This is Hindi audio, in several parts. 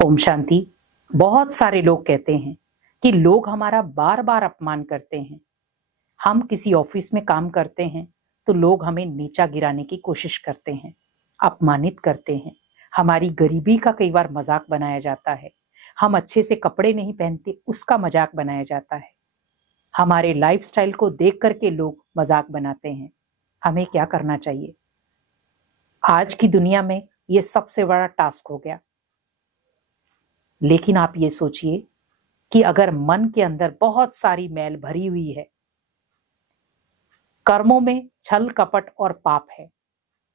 ओम शांति। बहुत सारे लोग कहते हैं कि लोग हमारा बार बार अपमान करते हैं। हम किसी ऑफिस में काम करते हैं तो लोग हमें नीचा गिराने की कोशिश करते हैं, अपमानित करते हैं। हमारी गरीबी का कई बार मजाक बनाया जाता है। हम अच्छे से कपड़े नहीं पहनते, उसका मजाक बनाया जाता है। हमारे लाइफस्टाइल को देख करके लोग मजाक बनाते हैं। हमें क्या करना चाहिए? आज की दुनिया में ये सबसे बड़ा टास्क हो गया। लेकिन आप ये सोचिए कि अगर मन के अंदर बहुत सारी मैल भरी हुई है, कर्मों में छल कपट और पाप है,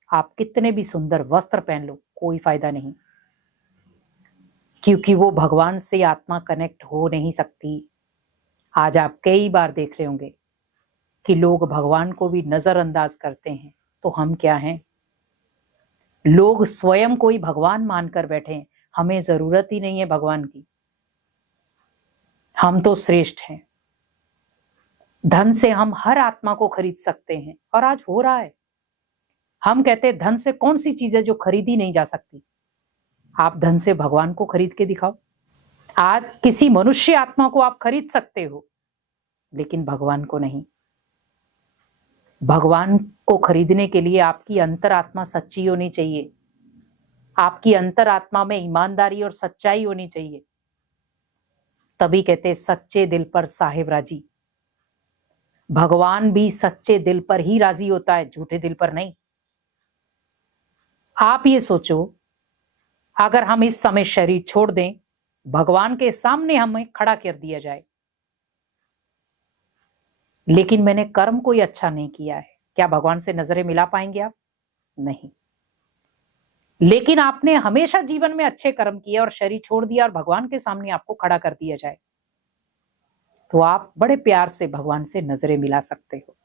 आप कितने भी सुंदर वस्त्र पहन लो, कोई फायदा नहीं, क्योंकि वो भगवान से आत्मा कनेक्ट हो नहीं सकती। आज आप कई बार देख रहे होंगे कि लोग भगवान को भी नजरअंदाज करते हैं, तो हम क्या हैं? लोग स्वयं को ही भगवान मानकर बैठे हैं। हमें जरूरत ही नहीं है भगवान की, हम तो श्रेष्ठ हैं। धन से हम हर आत्मा को खरीद सकते हैं, और आज हो रहा है। हम कहते हैं धन से कौन सी चीज है जो खरीदी नहीं जा सकती। आप धन से भगवान को खरीद के दिखाओ। आज किसी मनुष्य आत्मा को आप खरीद सकते हो, लेकिन भगवान को नहीं। भगवान को खरीदने के लिए आपकी अंतरात्मा सच्ची होनी चाहिए। आपकी अंतरात्मा में ईमानदारी और सच्चाई होनी चाहिए। तभी कहते हैं सच्चे दिल पर साहिब राजी। भगवान भी सच्चे दिल पर ही राजी होता है, झूठे दिल पर नहीं। आप ये सोचो, अगर हम इस समय शरीर छोड़ दें, भगवान के सामने हमें खड़ा कर दिया जाए, लेकिन मैंने कर्म कोई अच्छा नहीं किया है, क्या भगवान से नजरें मिला पाएंगे आप? नहीं। लेकिन आपने हमेशा जीवन में अच्छे कर्म किए और शरीर छोड़ दिया और भगवान के सामने आपको खड़ा कर दिया जाए, तो आप बड़े प्यार से भगवान से नजरें मिला सकते हो।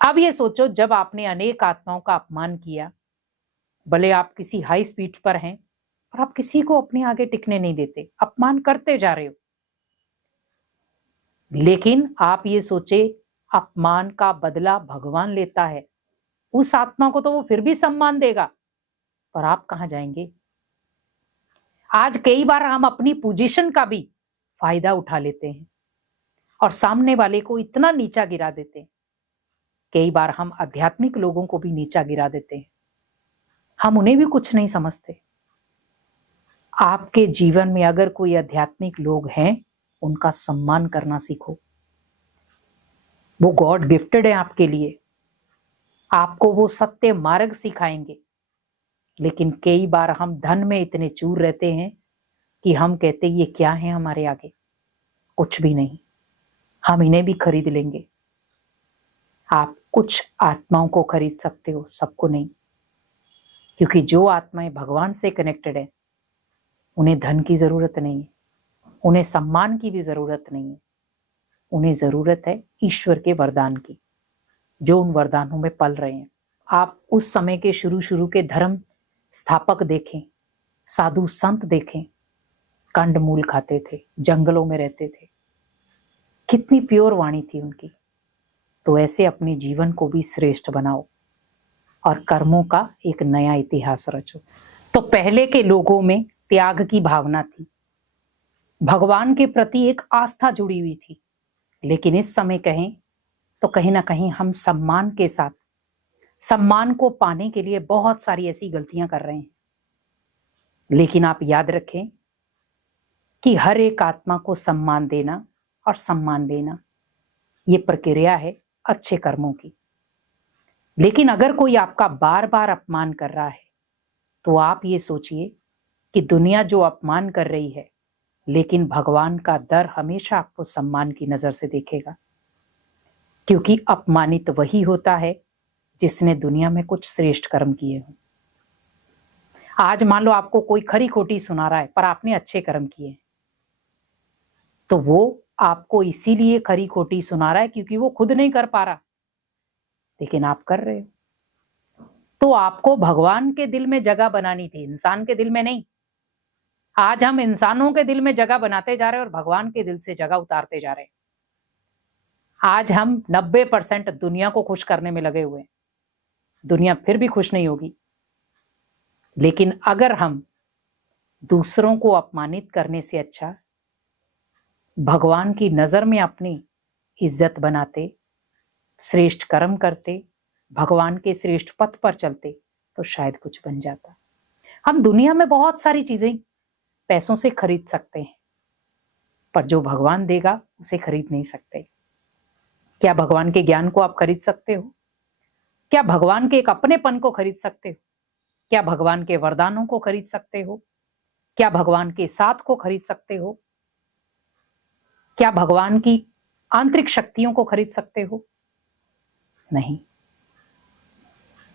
अब ये सोचो, जब आपने अनेक आत्माओं का अपमान किया, भले आप किसी हाई स्पीड पर हैं और आप किसी को अपने आगे टिकने नहीं देते, अपमान करते जा रहे हो, लेकिन आप ये सोचे अपमान का बदला भगवान लेता है। उस आत्मा को तो वो फिर भी सम्मान देगा, पर आप कहां जाएंगे? आज कई बार हम अपनी पोजीशन का भी फायदा उठा लेते हैं और सामने वाले को इतना नीचा गिरा देते हैं। कई बार हम आध्यात्मिक लोगों को भी नीचा गिरा देते हैं, हम उन्हें भी कुछ नहीं समझते। आपके जीवन में अगर कोई आध्यात्मिक लोग हैं, उनका सम्मान करना सीखो। वो गॉड गिफ्टेड है आपके लिए, आपको वो सत्य मार्ग सिखाएंगे। लेकिन कई बार हम धन में इतने चूर रहते हैं कि हम कहते ये क्या है हमारे आगे, कुछ भी नहीं, हम इन्हें भी खरीद लेंगे। आप कुछ आत्माओं को खरीद सकते हो, सबको नहीं, क्योंकि जो आत्माएं भगवान से कनेक्टेड है, उन्हें धन की जरूरत नहीं है, उन्हें सम्मान की भी जरूरत नहीं है। उन्हें जरूरत है ईश्वर के वरदान की, जो उन वरदानों में पल रहे हैं। आप उस समय के शुरू के धर्म स्थापक देखें, साधु संत देखें, कंदमूल खाते थे, जंगलों में रहते थे, कितनी प्योर वाणी थी उनकी। तो ऐसे अपने जीवन को भी श्रेष्ठ बनाओ और कर्मों का एक नया इतिहास रचो। तो पहले के लोगों में त्याग की भावना थी, भगवान के प्रति एक आस्था जुड़ी हुई थी। लेकिन इस समय कहें तो कहीं ना कहीं हम सम्मान के साथ, सम्मान को पाने के लिए बहुत सारी ऐसी गलतियां कर रहे हैं। लेकिन आप याद रखें कि हर एक आत्मा को सम्मान देना और सम्मान देना, ये प्रक्रिया है अच्छे कर्मों की। लेकिन अगर कोई आपका बार बार अपमान कर रहा है, तो आप ये सोचिए कि दुनिया जो अपमान कर रही है, लेकिन भगवान का दर हमेशा आपको सम्मान की नजर से देखेगा, क्योंकि अपमानित वही होता है जिसने दुनिया में कुछ श्रेष्ठ कर्म किए हों। आज मान लो आपको कोई खरी खोटी सुना रहा है, पर आपने अच्छे कर्म किए हैं, तो वो आपको इसीलिए खरी खोटी सुना रहा है क्योंकि वो खुद नहीं कर पा रहा, लेकिन आप कर रहे हो। तो आपको भगवान के दिल में जगह बनानी थी, इंसान के दिल में नहीं। आज हम इंसानों के दिल में जगह बनाते जा रहे हैं और भगवान के दिल से जगह उतारते जा रहे हैं। आज हम 90% दुनिया को खुश करने में लगे हुए हैं, दुनिया फिर भी खुश नहीं होगी। लेकिन अगर हम दूसरों को अपमानित करने से अच्छा भगवान की नजर में अपनी इज्जत बनाते, श्रेष्ठ कर्म करते, भगवान के श्रेष्ठ पथ पर चलते तो शायद कुछ बन जाता। हम दुनिया में बहुत सारी चीजें पैसों से खरीद सकते हैं, पर जो भगवान देगा उसे खरीद नहीं सकते। क्या भगवान के ज्ञान को आप खरीद सकते हो? क्या भगवान के एक अपनेपन को खरीद सकते हो? क्या भगवान के वरदानों को खरीद सकते हो? क्या भगवान के साथ को खरीद सकते हो? क्या भगवान की आंतरिक शक्तियों को खरीद सकते हो? नहीं।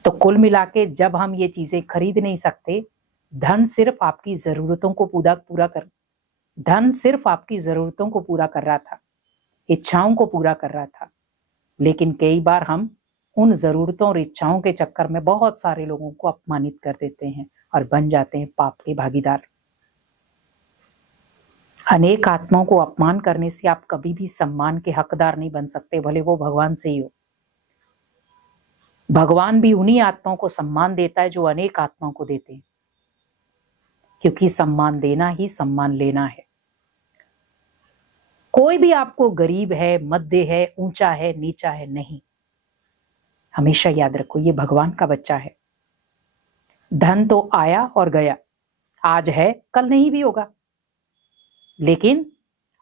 तो कुल मिला के जब हम ये चीजें खरीद नहीं सकते, धन सिर्फ आपकी जरूरतों को धन सिर्फ आपकी जरूरतों को पूरा कर रहा था, इच्छाओं को पूरा कर रहा था। लेकिन कई बार हम उन जरूरतों और इच्छाओं के चक्कर में बहुत सारे लोगों को अपमानित कर देते हैं और बन जाते हैं पाप के भागीदार। अनेक आत्माओं को अपमान करने से आप कभी भी सम्मान के हकदार नहीं बन सकते, भले वो भगवान से ही हो। भगवान भी उन्हीं आत्माओं को सम्मान देता है जो अनेक आत्माओं को देते हैं, क्योंकि सम्मान देना ही सम्मान लेना है। कोई भी आपको गरीब है, मध्य है, ऊंचा है, नीचा है, नहीं। हमेशा याद रखो, ये भगवान का बच्चा है। धन तो आया और गया, आज है कल नहीं भी होगा। लेकिन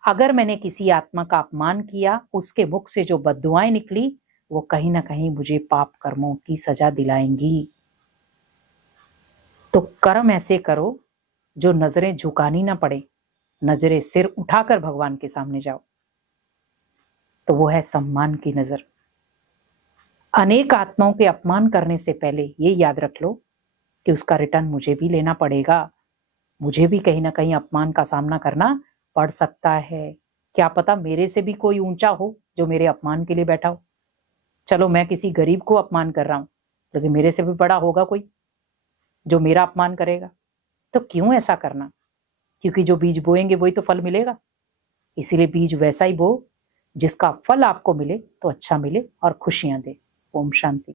अगर मैंने किसी आत्मा का अपमान किया, उसके मुख से जो बद्दुआएं निकली वो कहीं ना कहीं मुझे पाप कर्मों की सजा दिलाएंगी। तो कर्म ऐसे करो जो नजरें झुकानी ना पड़े, नजरें सिर उठाकर भगवान के सामने जाओ, तो वो है सम्मान की नजर। अनेक आत्माओं के अपमान करने से पहले ये याद रख लो कि उसका रिटर्न मुझे भी लेना पड़ेगा, मुझे भी कहीं ना कहीं अपमान का सामना करना पड़ सकता है। क्या पता मेरे से भी कोई ऊंचा हो जो मेरे अपमान के लिए बैठा हो। चलो मैं किसी गरीब को अपमान कर रहा हूं, लेकिन मेरे से भी बड़ा होगा कोई जो मेरा अपमान करेगा। तो क्यों ऐसा करना? क्योंकि जो बीज बोएंगे वही तो फल मिलेगा। इसीलिए बीज वैसा ही बो जिसका फल आपको मिले तो अच्छा मिले और खुशियां दे। ओम शांति।